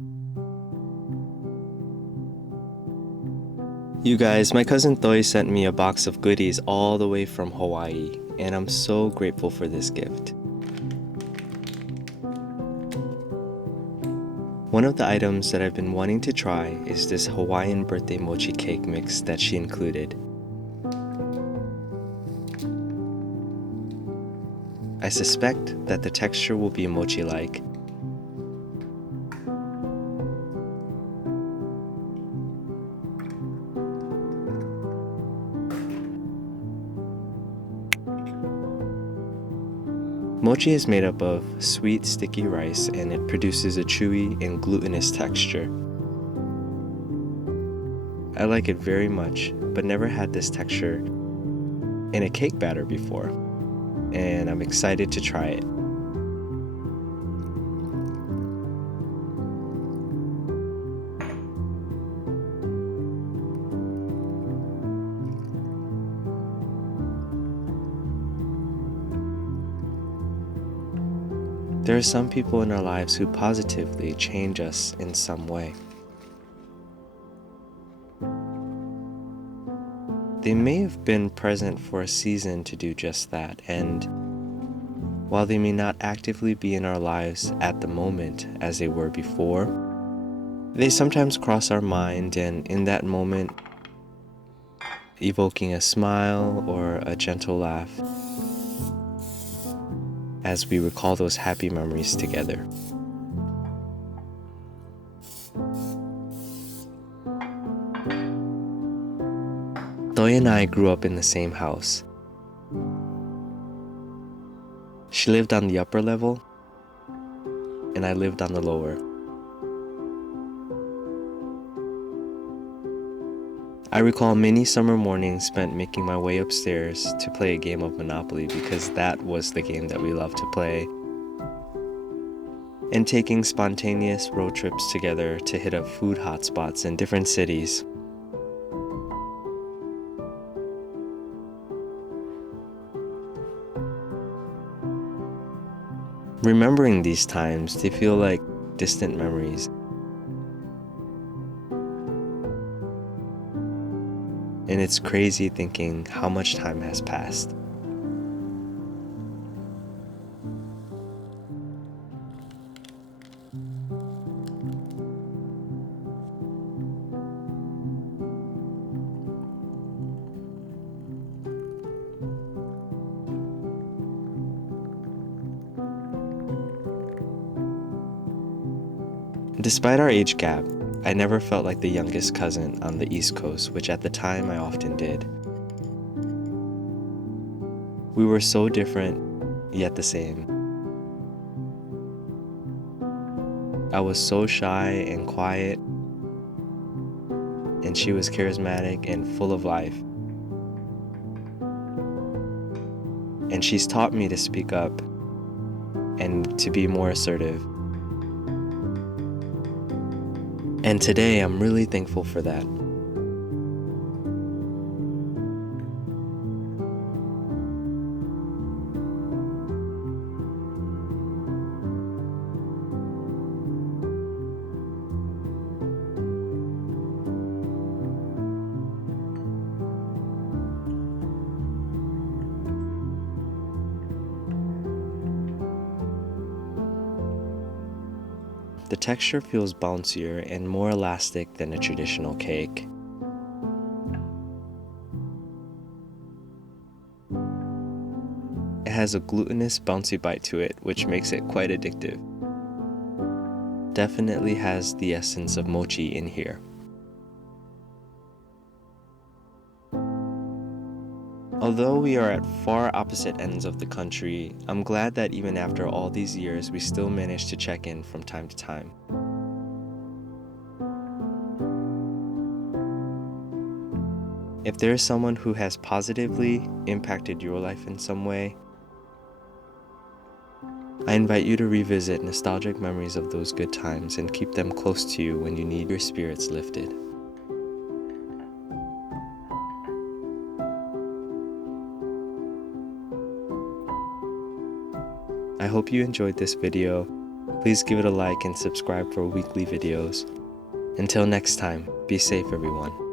You guys, my cousin Thoy sent me a box of goodies all the way from Hawaii, and I'm so grateful for this gift. One of the items that I've been wanting to try is this Hawaiian birthday mochi cake mix that she included. I suspect that the texture will be mochi-like. Mochi is made up of sweet, sticky rice, and it produces a chewy and glutinous texture. I like it very much, but never had this texture in a cake batter before, and I'm excited to try it. There are some people in our lives who positively change us in some way. They may have been present for a season to do just that, and while they may not actively be in our lives at the moment as they were before, they sometimes cross our mind, and in that moment, evoking a smile or a gentle laugh as we recall those happy memories together. Thoy and I grew up in the same house. She lived on the upper level, and I lived on the lower. I recall many summer mornings spent making my way upstairs to play a game of Monopoly because that was the game that we loved to play, and taking spontaneous road trips together to hit up food hotspots in different cities. Remembering these times, they feel like distant memories. And it's crazy thinking how much time has passed. Despite our age gap, I never felt like the youngest cousin on the East Coast, which at the time I often did. We were so different, yet the same. I was so shy and quiet, and she was charismatic and full of life. And she's taught me to speak up and to be more assertive. And today I'm really thankful for that. The texture feels bouncier and more elastic than a traditional cake. It has a glutinous, bouncy bite to it, which makes it quite addictive. Definitely has the essence of mochi in here. Although we are at far opposite ends of the country, I'm glad that even after all these years, we still manage to check in from time to time. If there is someone who has positively impacted your life in some way, I invite you to revisit nostalgic memories of those good times and keep them close to you when you need your spirits lifted. I hope you enjoyed this video. Please give it a like and subscribe for weekly videos. Until next time, be safe everyone.